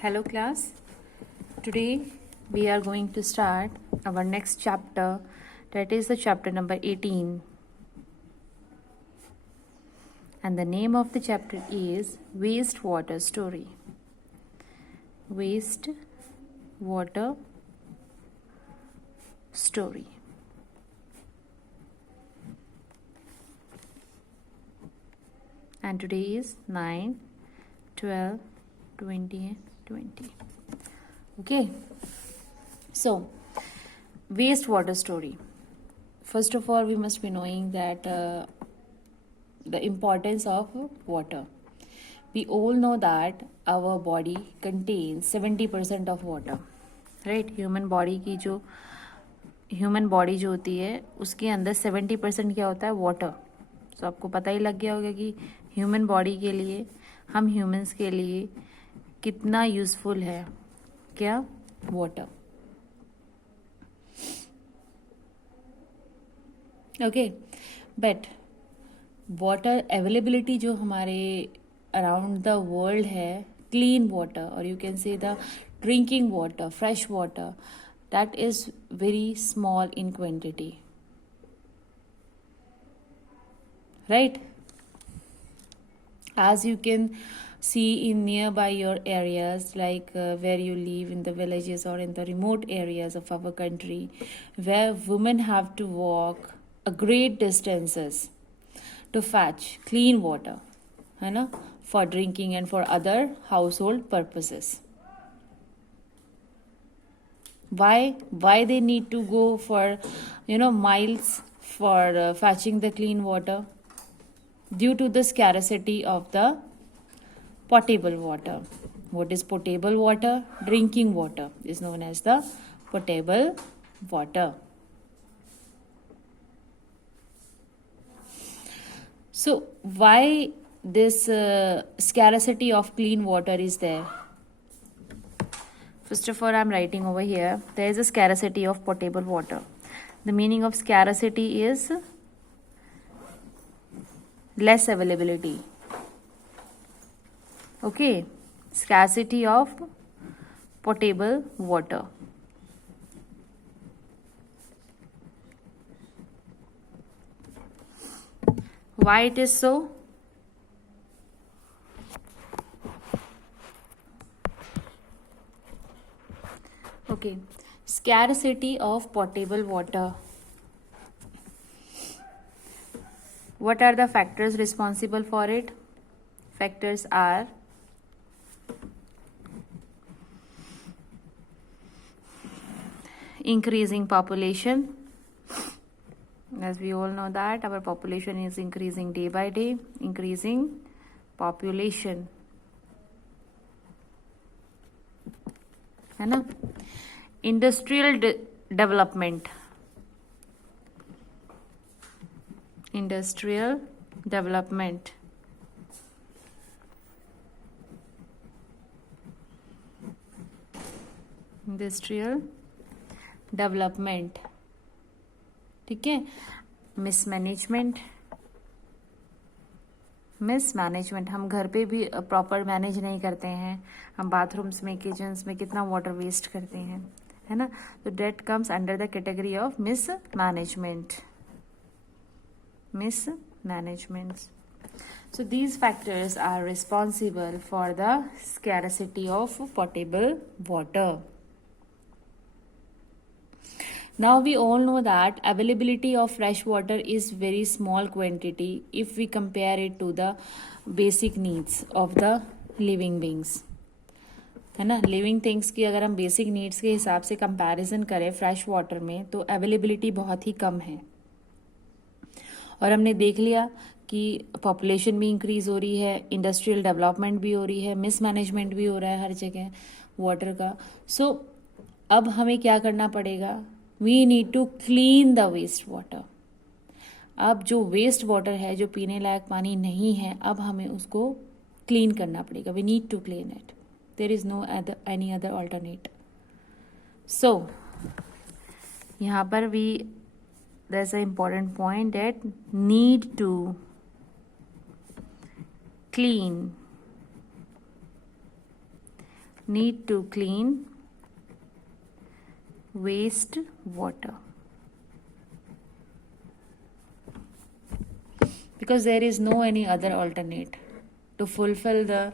Hello class. Today we are going to start our next chapter, that is the chapter number 18. And the name of the chapter is Wastewater Story. Wastewater Story. And today is 9, 12, 20 and 20. Okay. So, wastewater story. First of all, we must be knowing that the importance of water. We all know that our body contains 70% of water. Right? Human body जो होती है उसके अंदर 70% क्या होता है? वाटर. तो आपको पता ही लग गया होगा कि ह्यूमन बॉडी के लिए, हम ह्यूमंस के लिए कितना यूजफुल है क्या? Water. Okay, but water availability जो हमारे अराउंड द वर्ल्ड है, क्लीन वाटर और you can say the drinking water, fresh water, that is very small in quantity, right? As you can see in nearby your areas, like where you live in the villages or in the remote areas of our country, where women have to walk a great distances to fetch clean water, है ना, for drinking and for other household purposes. Why they need to go for miles for fetching the clean water? Due to the scarcity of the potable water. What is potable water? Drinking water is known as the potable water. So why this scarcity of clean water is there? First of all, I'm writing over here, there is a scarcity of potable water. The meaning of scarcity is less availability. Okay, scarcity of potable water. Why it is so? Okay, scarcity of potable water. What are the factors responsible for it? Factors are increasing population. As we all know that our population is increasing day by day. Increasing population, है ना? Industrial development. Industrial development. Industrial development. ठीक है. मिसमैनेजमेंट. हम घर पे भी proper manage नहीं करते हैं. हम बाथरूम्स में, किचन्स में कितना वाटर वेस्ट करते हैं, है ना? तो that comes under the category of mismanagement. So these factors are responsible for the scarcity of potable water. Now we all know that availability of fresh water is very small quantity if we compare it to the basic needs of the living beings, है ना? Living things की अगर हम basic needs के हिसाब से कंपैरिजन करें fresh water में, तो अवेलेबिलिटी बहुत ही कम है. और हमने देख लिया कि पॉपुलेशन भी इंक्रीज हो रही है, इंडस्ट्रियल डेवलपमेंट भी हो रही है, मिसमैनेजमेंट भी हो रहा है हर जगह वाटर का. सो अब हमें क्या करना पड़ेगा? We need to clean the waste water. अब जो वेस्ट वाटर है, जो पीने लायक पानी नहीं है, अब हमें उसको क्लीन करना पड़ेगा. We need to clean it. There is no any other alternate. So यहाँ पर there's an important point that need to clean need to clean waste water, because there is no any other alternate to fulfill the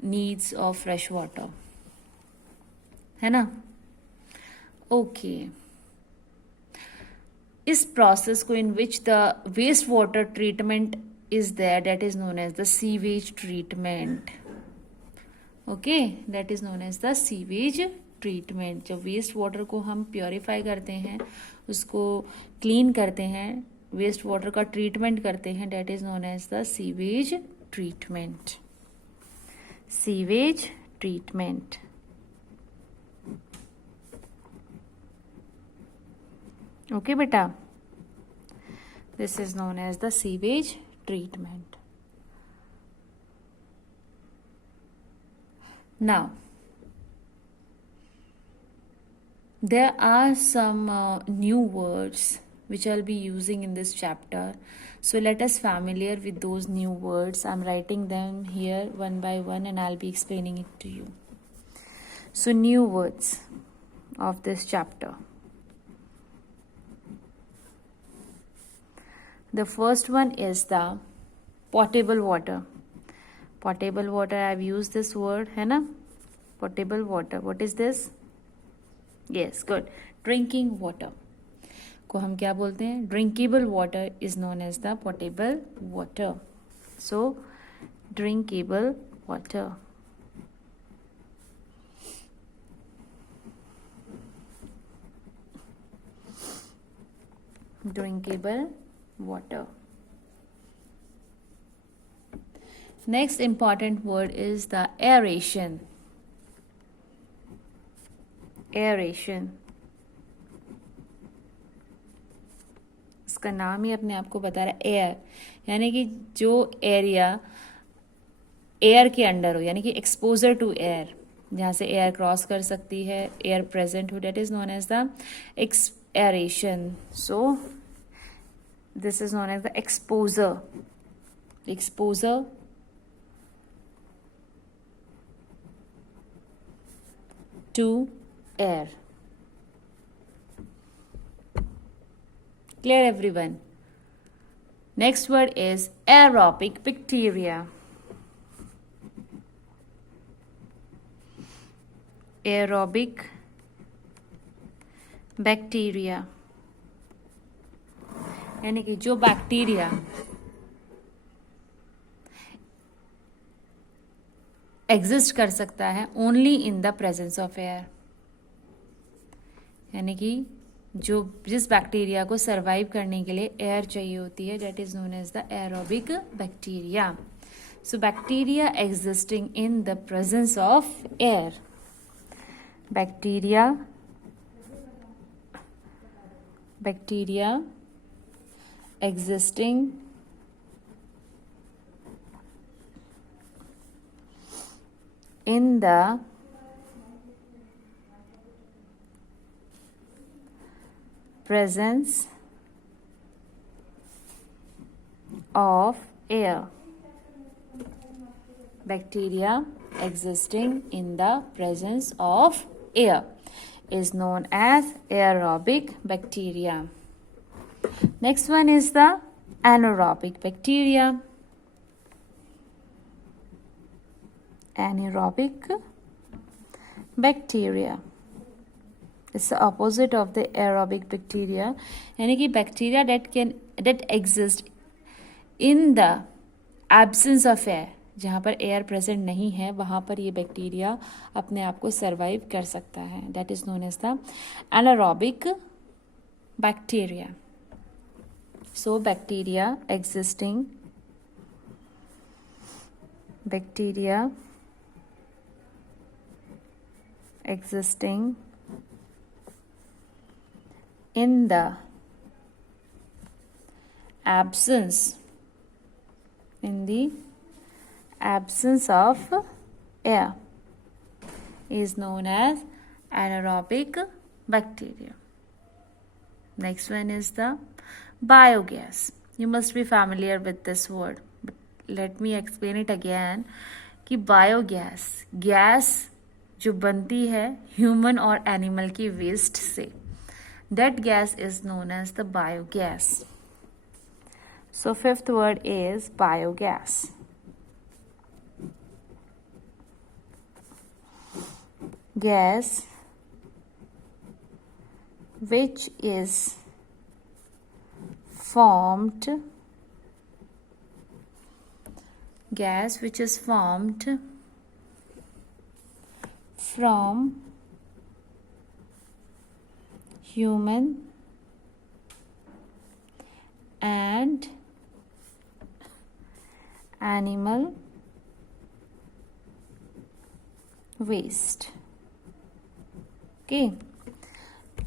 needs of fresh water, है ना? ओके इस process को in which the waste water treatment is there, that is known as the sewage treatment. Okay, that is known as the sewage treatment. जब waste water को हम प्योरीफाई करते हैं, उसको क्लीन करते हैं, वेस्ट वाटर का ट्रीटमेंट करते हैं, that is known as the sewage treatment. Sewage treatment. Okay बेटा, this is known as the sewage treatment. Now there are some new words which I'll be using in this chapter, so let us familiar with those new words. I'm writing them here one by one and I'll be explaining it to you. So new words of this chapter. The first one is the potable water. Potable water, I've used this word, है ना? Potable water, what is this? Yes, good. Drinking water को हम क्या बोलते हैं? Drinkable water is known as the potable water. So, drinkable water. Drinkable water. Next important word is the aeration. Aeration. इसका नाम ही अपने आप को बता रहा है, एयर, यानी कि जो एरिया एयर के अंडर हो, यानी कि एक्सपोजर टू एयर, जहाँ से एयर क्रॉस कर सकती है, एयर प्रेजेंट हो, that is known as the aeration. So this is known as the exposure. Exposure to air. Clear everyone? Next word is aerobic bacteria. Aerobic bacteria यानी कि जो bacteria exist कर सकता है only in the presence of air, यानी कि जो जिस बैक्टीरिया को सरवाइव करने के लिए एयर चाहिए होती है, that is known as the aerobic bacteria. So bacteria existing in the presence of air. Bacteria existing in the presence of air. Bacteria existing in the presence of air is known as aerobic bacteria. Next one is the anaerobic bacteria. Anaerobic bacteria. It's the opposite of the aerobic bacteria. यानी कि bacteria that exist in the absence of air, जहाँ पर air present नहीं है वहाँ पर ये बैक्टीरिया अपने आप को सर्वाइव कर सकता है. That is known as the anaerobic bacteria. So bacteria existing in the absence of air is known as anaerobic bacteria. Next one is the biogas. You must be familiar with this word, but let me explain it again. कि biogas, gas जो बनती है human और animal की waste से, that gas is known as the biogas. So fifth word is biogas. Gas which is formed from human and animal waste. Okay,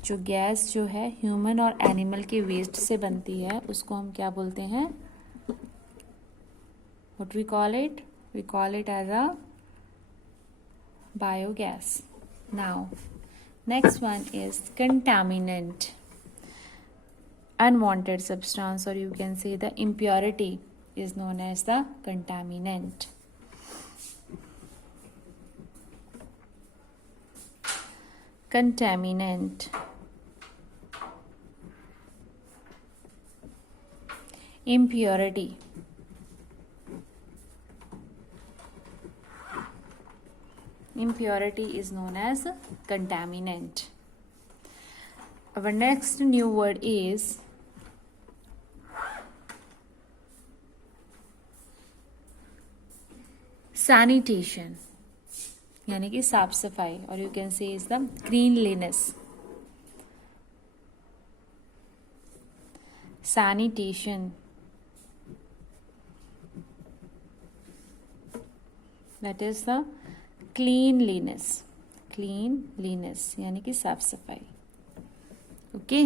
जो gas जो है ह्यूमन और एनिमल के वेस्ट से बनती है उसको हम क्या बोलते हैं? What we call it? We call it as a biogas. Now next one is contaminant. Unwanted substance और you can say the impurity is known as the contaminant. Contaminant. Impurity. Impurity is known as contaminant. Our next new word is sanitation, यानी कि साफ सफाई, और you can say is the cleanliness. Sanitation, that is the cleanliness. Cleanliness यानी कि साफ सफाई. Okay,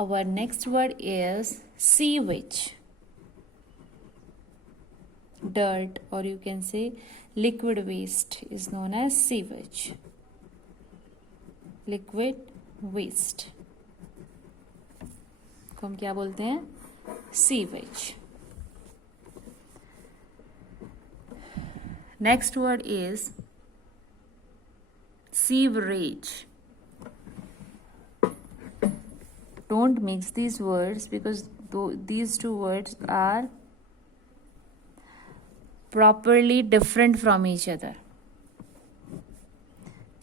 our next word is sewage. Dirt or you can say liquid waste is known as sewage. Liquid waste को हम क्या बोलते हैं? Sewage. Next word is sewerage. Don't mix these words because these two words are properly different from each other.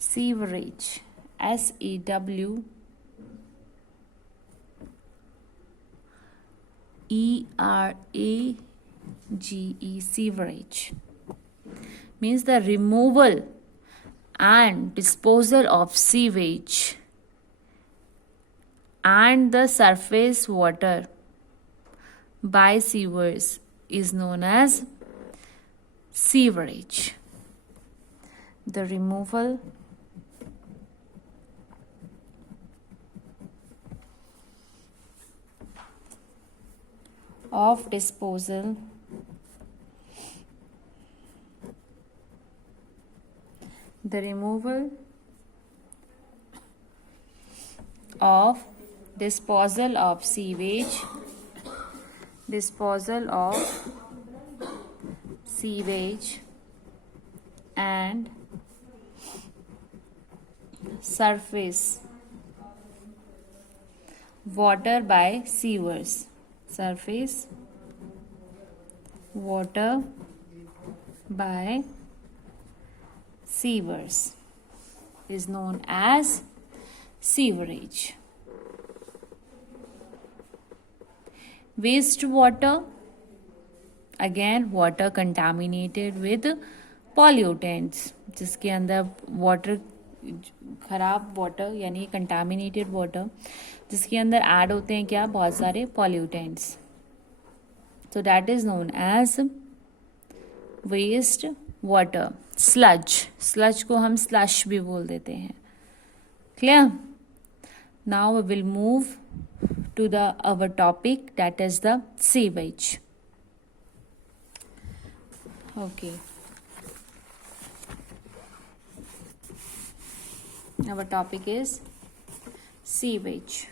Sewerage, sewerage, sewerage means the removal and disposal of sewage and the surface water by sewers is known as sewerage. The removal of disposal of sewage, and surface water by sewers. Surface water by sewers is known as sewerage. Wastewater, again water contaminated with pollutants, जिसके अंदर वाटर, खराब वाटर यानी contaminated water, जिसके अंदर ऐड होते हैं क्या? बहुत सारे pollutants. So that is known as waste water. Sludge को हम स्लश भी बोल देते हैं. Clear? Now we will move to our topic, that is the sewage. Okay, our topic is sewage.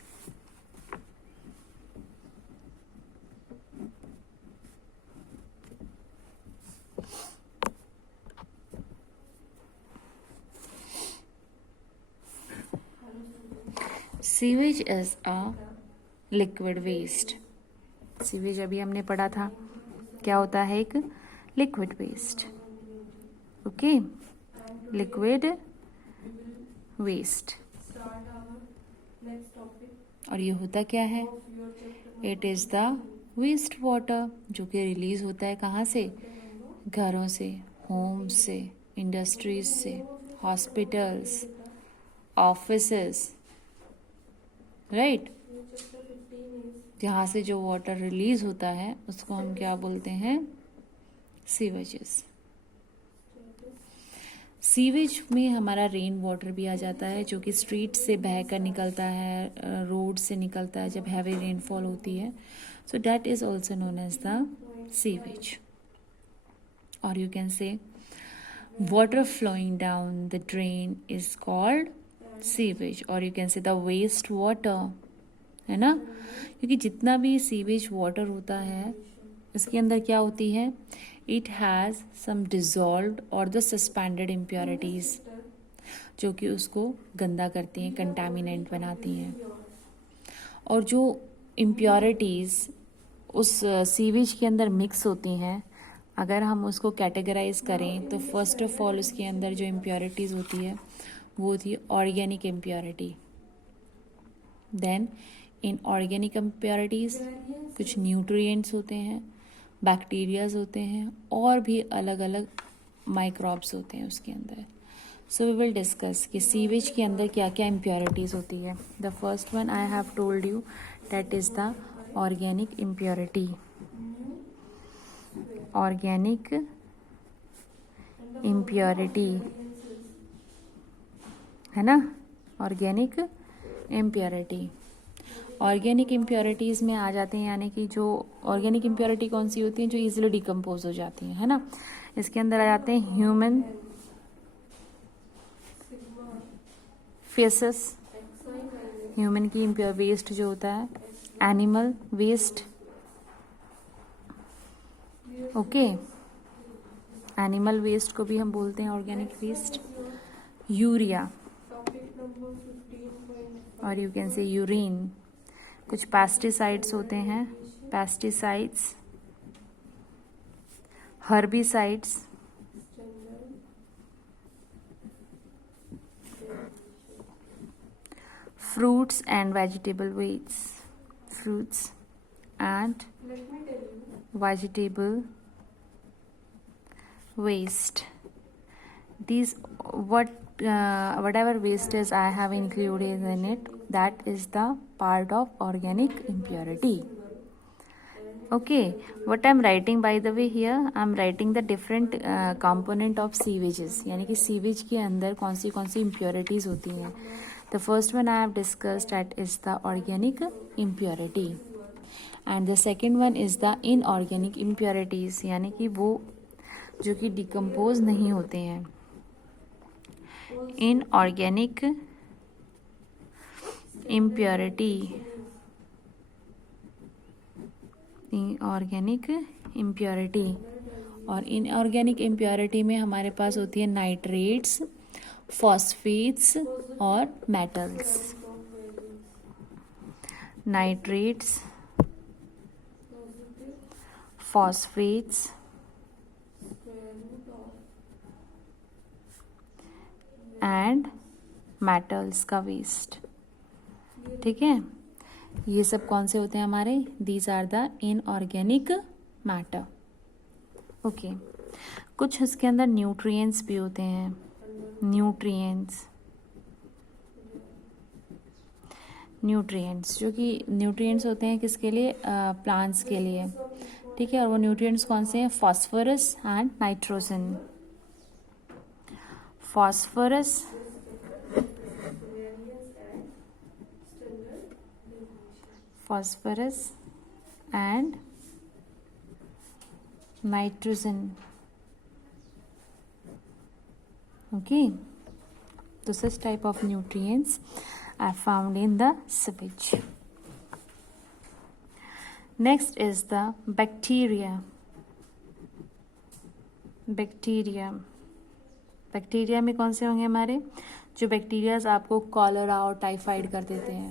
Sewage is a liquid waste. Sewage अभी हमने पढ़ा था क्या होता है, एक liquid waste. Okay, liquid waste. और ये होता क्या है, it is the waste water जो कि रिलीज होता है कहाँ से, घरों से, होम्स से, इंडस्ट्रीज से, हॉस्पिटल्स, ऑफिसेस, राइट। जहाँ से जो वाटर रिलीज होता है उसको हम क्या बोलते हैं, सीवेजेस। सीवेज में हमारा रेन वाटर भी आ जाता है जो कि स्ट्रीट से बह कर निकलता है, रोड से निकलता है जब हैवी रेनफॉल होती है। So that is also known as the sewage. और you can say water flowing down the drain is called sewage, और you can say the waste water, है ना। क्योंकि जितना भी सीवेज वाटर होता है इसके अंदर क्या होती है, इट हैज़ सम डिजॉल्व्ड और द सस्पेंडेड इम्प्योरिटीज जो कि उसको गंदा करती हैं, कंटामिनेंट बनाती हैं। और जो इम्प्योरिटीज उस सीवेज के अंदर मिक्स होती हैं, अगर हम उसको कैटेगराइज करें तो फर्स्ट ऑफ ऑल उसके अंदर जो इम्प्योरिटीज़ होती है वो होती है organic impurity. Then in organic impurities कुछ न्यूट्रिएंट्स होते हैं, बैक्टीरियाज होते हैं, और भी अलग अलग माइक्रोब्स होते हैं उसके अंदर। सो वी विल डिस्कस कि सीवेज के अंदर क्या क्या इम्प्योरिटीज़ होती है। The first one I have told you that is the organic impurity. Organic impurity है ना, ऑर्गेनिक इम्प्योरिटी। ऑर्गेनिक इम्प्योरिटीज़ में आ जाते हैं, यानी कि जो ऑर्गेनिक इम्प्योरिटी कौन सी होती हैं, जो इजीली डिकम्पोज हो जाती हैं, है ना। इसके अंदर आ जाते हैं ह्यूमन फेसेस, ह्यूमन की इम्प्योर वेस्ट जो होता है, animal waste, okay, animal waste को भी हम बोलते हैं ऑर्गेनिक वेस्ट, यूरिया, और यू कैन से यूरिन। कुछ पेस्टिसाइड्स होते हैं, pesticides, herbicides, fruits and vegetable wastes, fruits and vegetable waste. These whatever wastes I have included in it, that is the part of organic impurity. Okay, what I'm writing by the way here, I'm writing the different component of sewages, यानी कि सीवेज के अंदर कौन सी impurities होती हैं। The first one I have discussed, that is the organic impurity, and the second one is the inorganic impurities, यानी कि वो जो कि डिकम्पोज नहीं होते हैं। Inorganic impurity, inorganic impurity. और इनऑर्गेनिक इम्प्योरिटी में हमारे पास होती है नाइट्रेट्स, फॉस्फेट्स और metals. Nitrates, phosphates and metals का वेस्ट, ठीक है। ये सब कौन से होते हैं हमारे, these are the inorganic matter, okay. कुछ इसके अंदर न्यूट्रिएंट्स भी होते हैं, न्यूट्रिएंट्स, न्यूट्रिएंट्स जो कि न्यूट्रिएंट्स होते हैं किसके लिए, प्लांट्स के लिए, ठीक है। और वो न्यूट्रिएंट्स कौन से हैं, phosphorus and nitrogen. Phosphorus, phosphorus and nitrogen, okay. So such type of nutrients are found in the sewage. Next is the bacteria. Bacteria में कौन से होंगे हमारे, जो बैक्टीरियाज आपको कॉलरा और टाइफाइड कर देते हैं,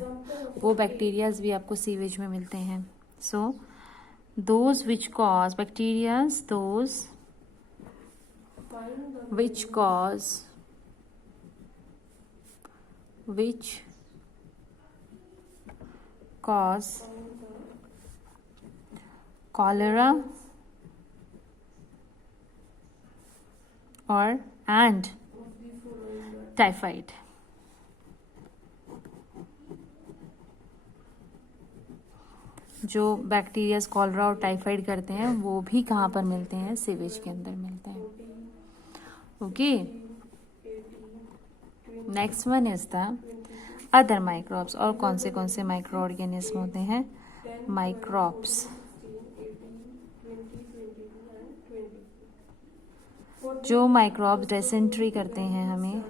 वो बैक्टीरियाज भी आपको सीवेज में मिलते हैं. सो those which cause bacterias, those which cause cholera or and typhoid. जो बैक्टीरियाज कॉलरा और टाइफाइड करते हैं वो भी कहाँ पर मिलते हैं? सीवेज के अंदर मिलते हैं. Okay, next one is the other microbes. और कौन से माइक्रो ऑर्गेनिज्म होते हैं? माइक्रोब्स. जो माइक्रोब्स डिसेंट्री करते हैं, हमें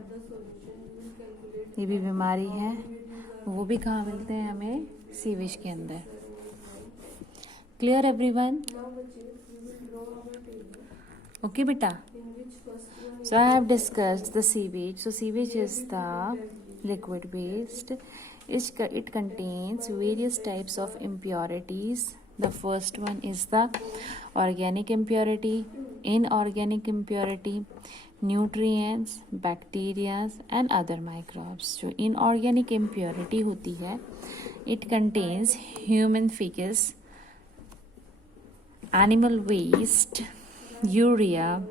ये भी बीमारी है, वो भी कहाँ मिलते हैं? हमें सीवेज के अंदर. Clear everyone? ओके बेटा. So I have discussed the sewage. So sewage is the liquid waste. It contains various types of impurities. The first one is the organic impurity, inorganic impurity, nutrients, bacteria and other microbes. जो inorganic impurity होती है, it contains human feces, animal waste, urea,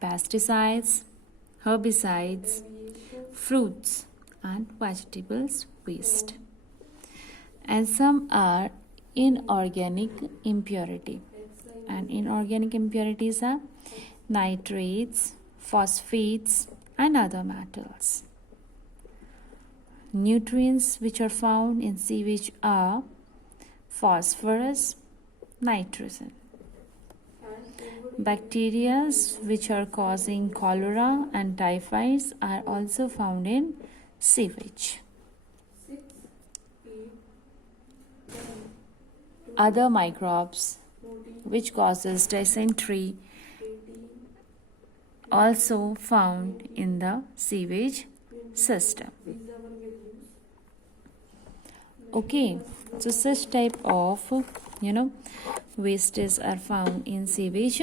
pesticides, herbicides, fruits and vegetables waste. And some are inorganic impurity. And inorganic impurities are nitrates, phosphates and other metals. Nutrients which are found in sewage are phosphorus, nitrogen. Bacteria which are causing cholera and typhoid are also found in sewage. Other microbes which causes dysentery also found in the sewage system. Okay, so such type of wastes are found in sewage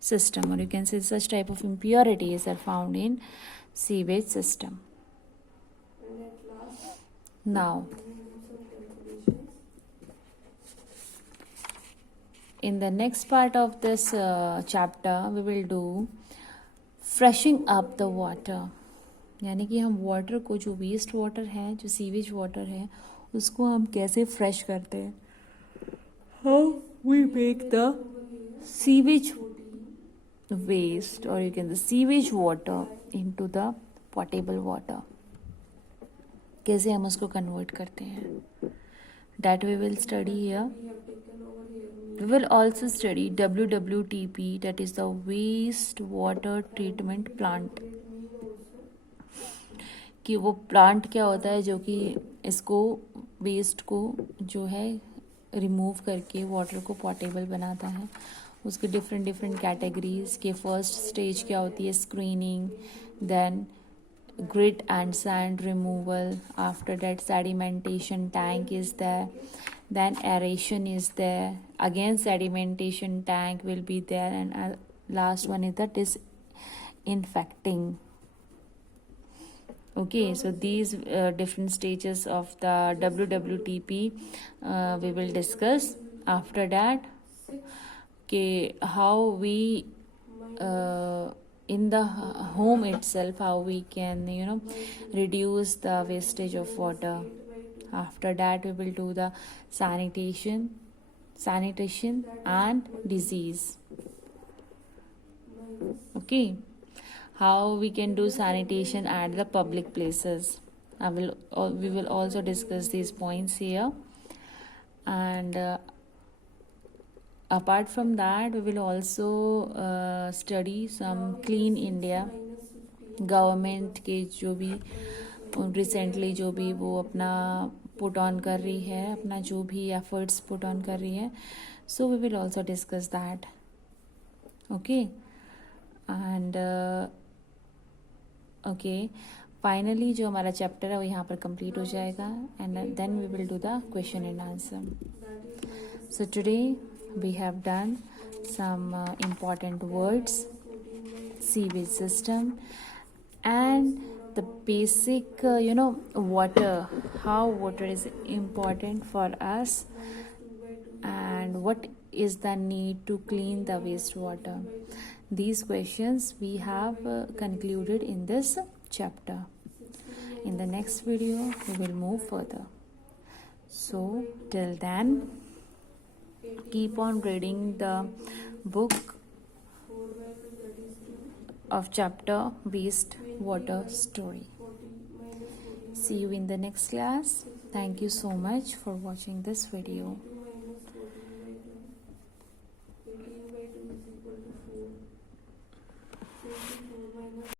system, or you can say such type of impurities are found in sewage system. Now, in the next part of this chapter we will do freshing up the water. यानी कि हम वाटर को, जो waste water है, जो sewage water है, उसको हम कैसे फ्रेश करते हैं. How we make the sewage waste, or you can the sewage water into the potable water. कैसे हम उसको कन्वर्ट करते हैं, that we will study here. We will also study WWTP, that is the waste water treatment plant. कि वो प्लांट क्या होता है जो कि इसको वेस्ट को जो है रिमूव करके वाटर को पोर्टेबल बनाता है. उसके डिफरेंट कैटेगरीज के फर्स्ट स्टेज क्या होती है? Screening, then grit and sand removal, after that sedimentation tank is there, then aeration is there, again sedimentation tank will be there, and last one is the disinfecting. Okay, so these different stages of the WWTP we will discuss. After that, okay, how we in the home itself, how we can reduce the wastage of water. After that we will do the sanitation and disease. Okay, how we can do sanitation at the public places. We will also discuss these points here. And apart from that, we will also study some Clean India government के जो भी रिसेंटली जो भी वो अपना put on कर रही है, अपना जो भी एफर्ट्स पुट ऑन कर रही है. So we will also discuss that. Okay, and okay, finally जो हमारा चैप्टर है वो यहाँ पर कंप्लीट हो जाएगा and then we will do the question and answer. So today we have done some important words, sewage system, and the basic water, how water is important for us, and what is the need to clean the wastewater. These questions we have concluded in this chapter. In the next video we will move further. So till then, keep on reading the book of chapter Waste Water Story. See you in the next class. Thank you so much for watching this video.